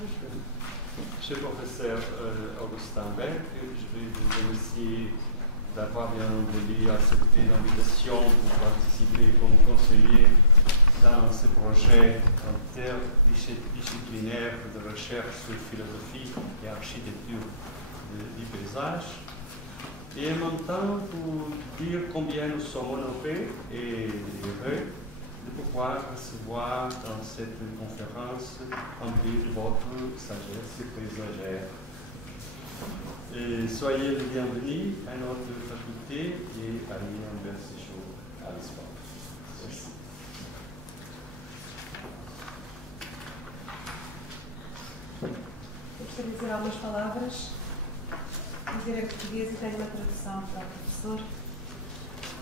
Monsieur le professeur Augustin Berg, je vais vous remercier d'avoir bien voulu accepter l'invitation pour participer comme conseiller dans ce projet interdisciplinaire de recherche sur philosophie et architecture du paysage. Et en même temps, pour dire combien nous sommes honorés et heureux de pouvoir recevoir dans cette conférence un peu de votre sagesse paysagère. Et soyez les bienvenus à notre faculté et à l'Université à Lisbonne. Merci. Eu gostaria de dizer algumas palavras, dizer em português e tenho uma tradução para o professor,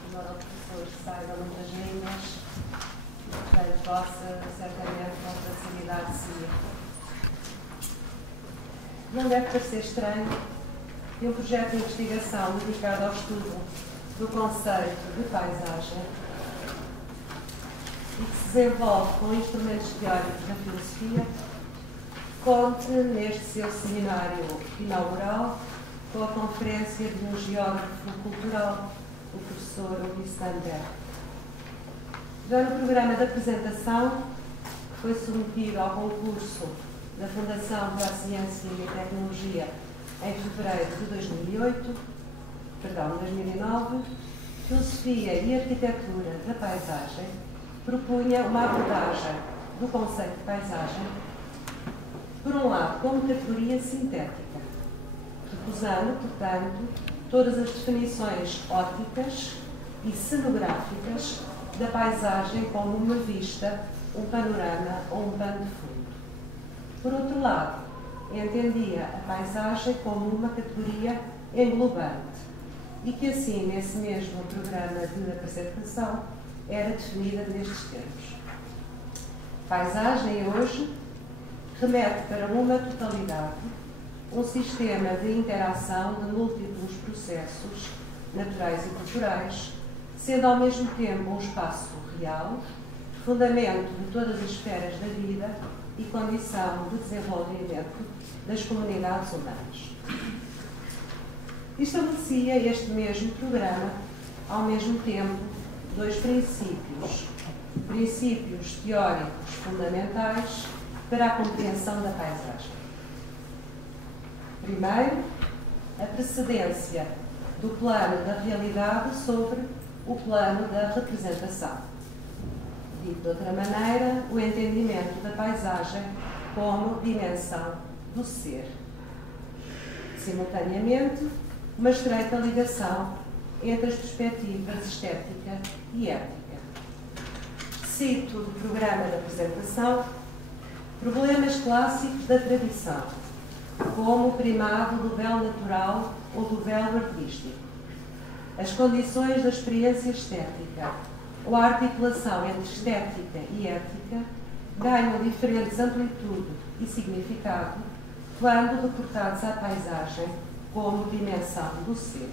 embora o professor saiba muitas línguas, portanto possa certamente com facilidade seguir. Não deve parecer estranho que um projeto de investigação dedicado ao estudo do conceito de paisagem e que se desenvolve com instrumentos teóricos da filosofia conte neste seu seminário inaugural com a conferência de um geógrafo cultural, o professor Augustin Berg. Já no programa de apresentação, que foi submetido ao concurso da Fundação para a Ciência e a Tecnologia em fevereiro de 2009, Filosofia e Arquitetura da Paisagem propunha uma abordagem do conceito de paisagem, por um lado, como categoria sintética, recusando, portanto, todas as definições ópticas e cenográficas da paisagem como uma vista, um panorama ou um pano de fundo. Por outro lado, entendia a paisagem como uma categoria englobante e que assim, nesse mesmo programa de apresentação, era definida nestes termos. Paisagem hoje remete para uma totalidade, um sistema de interação de múltiplos processos naturais e culturais, sendo ao mesmo tempo um espaço real, fundamento de todas as esferas da vida e condição de desenvolvimento das comunidades humanas. Estabelecia este mesmo programa, ao mesmo tempo, dois princípios teóricos fundamentais para a compreensão da paisagem. Primeiro, a precedência do plano da realidade sobre o plano da representação. Dito de outra maneira, o entendimento da paisagem como dimensão do ser. Simultaneamente, uma estreita ligação entre as perspectivas estética e ética. Cito do programa de apresentação problemas clássicos da tradição, como o primado do véu natural ou do véu artístico, as condições da experiência estética ou a articulação entre estética e ética ganham diferentes amplitude e significado quando reportados à paisagem como dimensão do ser.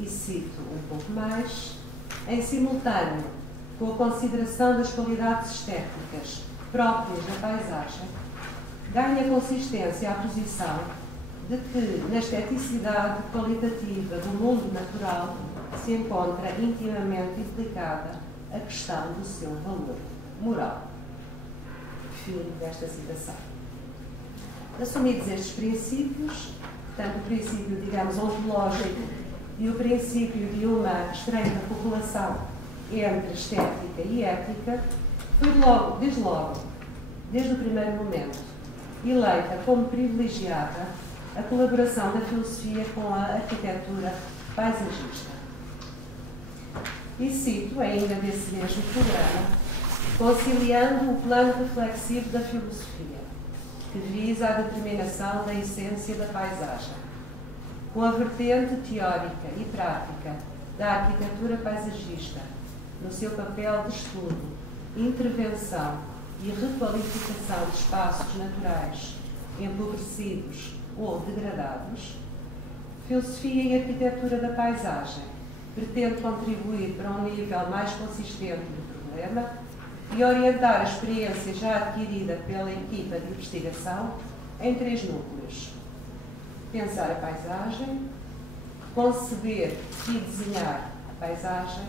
E cito um pouco mais, em simultâneo com a consideração das qualidades estéticas próprias da paisagem, ganha consistência a posição de que na esteticidade qualitativa do mundo natural se encontra intimamente implicada a questão do seu valor moral. Fim desta citação. Assumidos estes princípios, portanto o princípio, digamos, ontológico e o princípio de uma estreita correlação entre estética e ética, foi desde o primeiro momento, eleita como privilegiada a colaboração da filosofia com a arquitetura paisagista. E cito, ainda desse mesmo programa, conciliando o plano reflexivo da filosofia, que visa a determinação da essência da paisagem, com a vertente teórica e prática da arquitetura paisagista, no seu papel de estudo, intervenção e requalificação de espaços naturais empobrecidos ou degradados, filosofia e arquitetura da paisagem pretende contribuir para um nível mais consistente do problema e orientar a experiência já adquirida pela equipa de investigação em 3 núcleos: pensar a paisagem, conceber e desenhar a paisagem,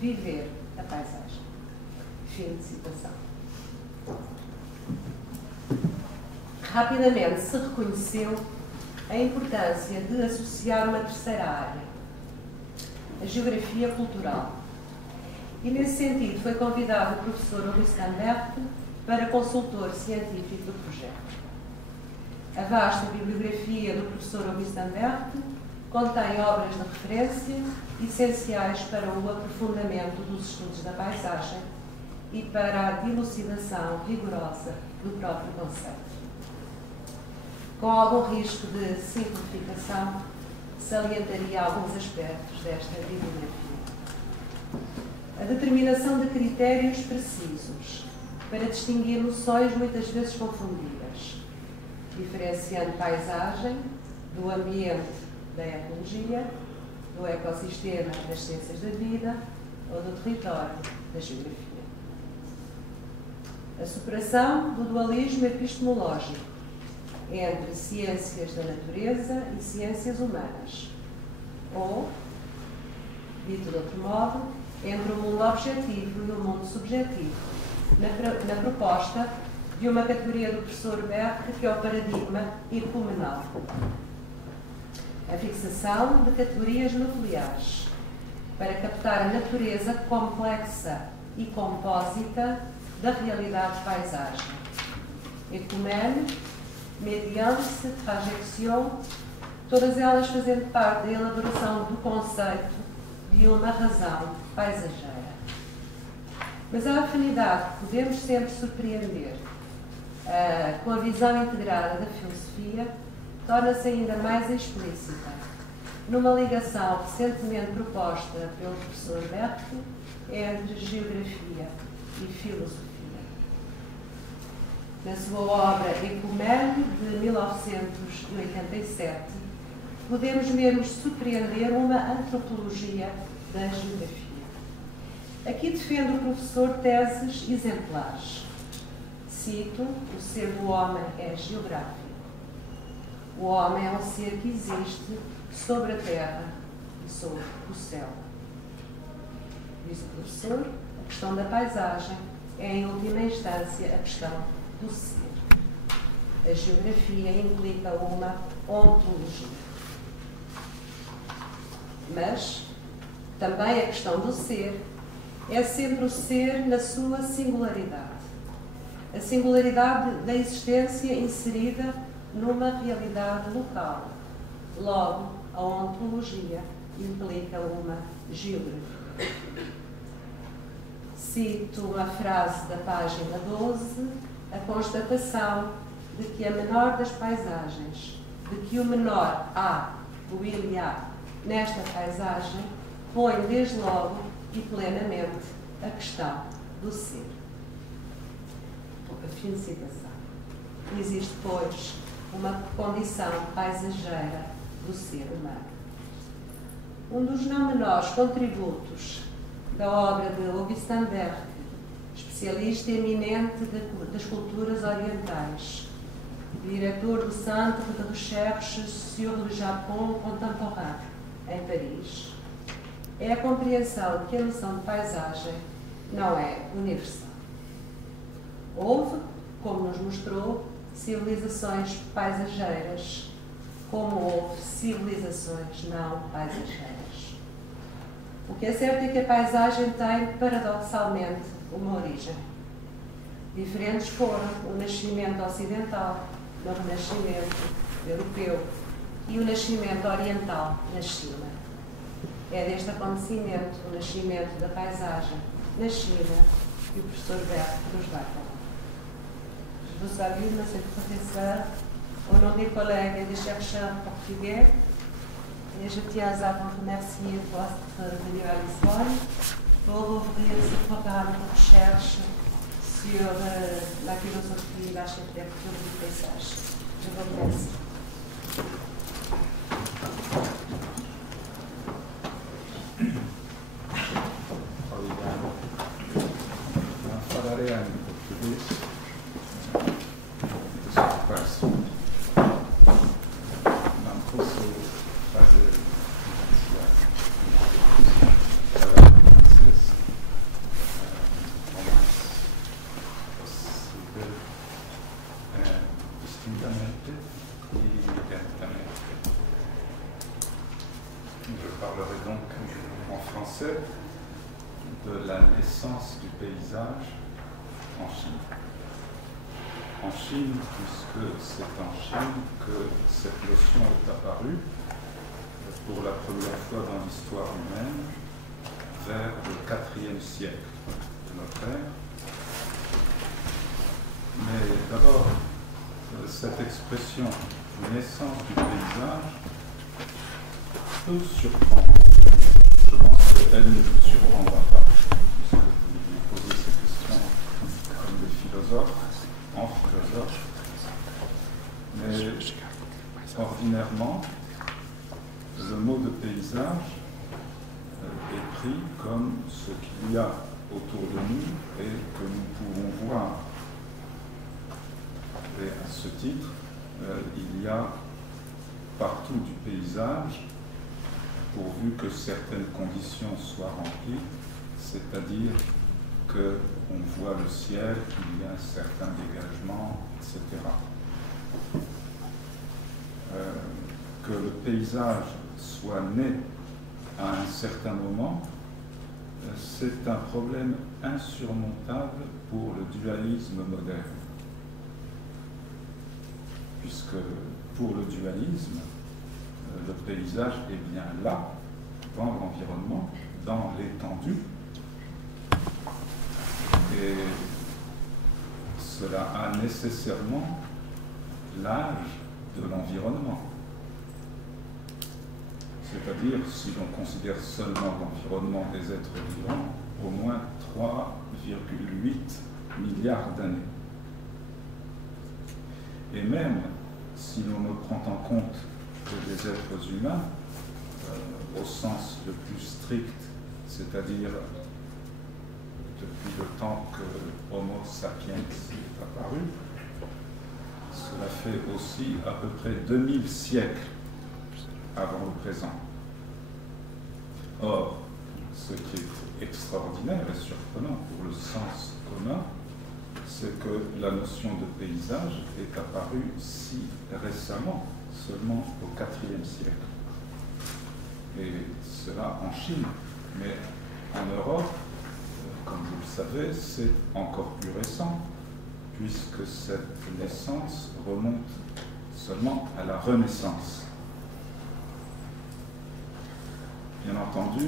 viver a paisagem. Fim de citação. Rapidamente se reconheceu a importância de associar uma terceira área, a geografia cultural. E, nesse sentido, foi convidado o professor Auguste Lambert para consultor científico do projeto. A vasta bibliografia do professor Auguste Lambert contém obras de referência essenciais para o aprofundamento dos estudos da paisagem e para a dilucidação rigorosa do próprio conceito. Com algum risco de simplificação, salientaria alguns aspectos desta bibliografia. A determinação de critérios precisos para distinguir noções muitas vezes confundidas, diferenciando paisagem do ambiente da ecologia, do ecossistema das ciências da vida ou do território da geografia. A superação do dualismo epistemológico entre ciências da natureza e ciências humanas, ou, dito de outro modo, entre o mundo objetivo e o mundo subjetivo, na proposta de uma categoria do professor Berck, que é o paradigma hipomenal. A fixação de categorias nucleares para captar a natureza complexa e compósita da realidade paisagem. Ecumène, mediance, trajection, todas elas fazendo parte da elaboração do conceito de uma razão paisageira. Mas a afinidade que podemos sempre surpreender com a visão integrada da filosofia torna-se ainda mais explícita numa ligação recentemente proposta pelo professor Berck entre geografia e filosofia. Na sua obra Ecumène, de 1987, podemos mesmo surpreender uma antropologia da geografia. Aqui defende o professor teses exemplares. Cito: o ser do homem é geográfico. O homem é um ser que existe sobre a terra e sobre o céu. Diz o professor, a questão da paisagem é, em última instância, a questão do ser. A geografia implica uma ontologia. Mas também a questão do ser é sempre o ser na sua singularidade. A singularidade da existência inserida numa realidade local. Logo, a ontologia implica uma geografia. Cito uma frase da página 12, a constatação de que a menor das paisagens, de que o menor A, o il A, nesta paisagem, põe desde logo e plenamente a questão do ser. Fim de citação. Existe, pois, uma condição paisageira do ser humano. Um dos não menores contributos da obra de Augustin Berck, especialista eminente das culturas orientais, diretor do Centre de Recherche sur le Japon Contemporain, em Paris, é a compreensão de que a noção de paisagem não é universal. Houve, como nos mostrou, civilizações paisageiras, como houve civilizações não paisageiras. O que é certo é que a paisagem tem, paradoxalmente, uma origem. Diferentes foram o nascimento ocidental, o renascimento europeu e o nascimento oriental na China. É deste acontecimento, o nascimento da paisagem na China, que o professor Berck nos vai falar. Je vous salue, monsieur le professeur, au nom des collègues et des chercheurs portugais, et je tiens à vous remercier de votre venue à Lisbonne pour ouvrir ce programme de recherche sur la philosophie et l'architecture du paysage. Je vous remercie. Obrigado. intensamente y lentamente. Je parlerai donc en français de la naissance du paysage en Chine. En Chine, puisque c'est en Chine que cette notion est apparue pour la première fois dans l'histoire humaine vers le IVe siècle de notre ère. Mais d'abord, cette expression naissance du paysage peut surprendre. Je pense qu'elle ne vous surprendra pas, puisque vous lui posez ces questions comme des philosophes, en philosophe. Mais ordinairement, le mot de paysage est pris comme ce qu'il y a autour de nous et que nous pouvons voir. Et à ce titre, il y a partout du paysage, pourvu que certaines conditions soient remplies, c'est-à-dire qu'on voit le ciel, qu'il y a un certain dégagement, etc. Que le paysage soit né à un certain moment, c'est un problème insurmontable pour le dualisme moderne. Puisque pour le dualisme, le paysage est bien là, dans l'environnement, dans l'étendue, et cela a nécessairement l'âge de l'environnement. C'est-à-dire, si l'on considère seulement l'environnement des êtres vivants, au moins 3,8 milliards d'années. Et même si l'on ne prend en compte que des êtres humains, au sens le plus strict, c'est-à-dire depuis le temps que Homo sapiens est apparu, cela fait aussi à peu près 2000 siècles avant le présent. Or, ce qui est extraordinaire et surprenant pour le sens commun, c'est que la notion de paysage est apparue si récemment, seulement au IVe siècle. Et cela en Chine, mais en Europe, comme vous le savez, c'est encore plus récent, puisque cette naissance remonte seulement à la Renaissance. Bien entendu,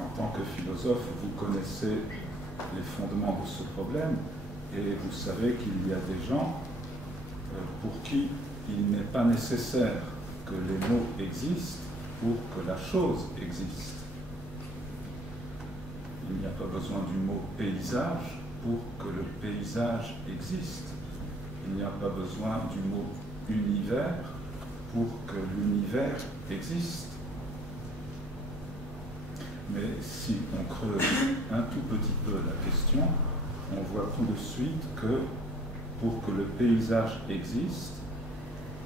en tant que philosophe, vous connaissez les fondements de ce problème, et vous savez qu'il y a des gens pour qui il n'est pas nécessaire que les mots existent pour que la chose existe. Il n'y a pas besoin du mot paysage pour que le paysage existe. Il n'y a pas besoin du mot univers pour que l'univers existe. Mais si on creuse un tout petit peu la question, on voit tout de suite que pour que le paysage existe,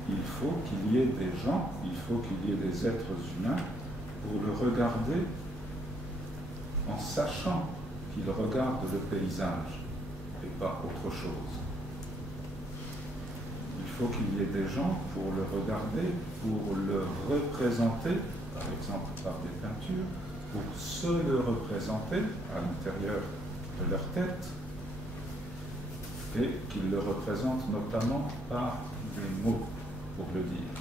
il faut qu'il y ait des gens, il faut qu'il y ait des êtres humains pour le regarder en sachant qu'ils regardent le paysage et pas autre chose. Il faut qu'il y ait des gens pour le regarder, pour le représenter, par exemple par des peintures, pour se le représenter à l'intérieur de leur tête, et qu'ils le représentent notamment par des mots, pour le dire.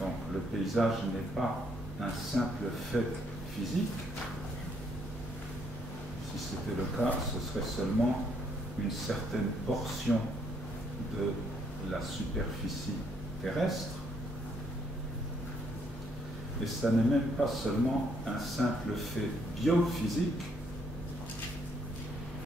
Donc le paysage n'est pas un simple fait physique. Si c'était le cas, ce serait seulement une certaine portion de la superficie terrestre. Et ça n'est même pas seulement un simple fait biophysique,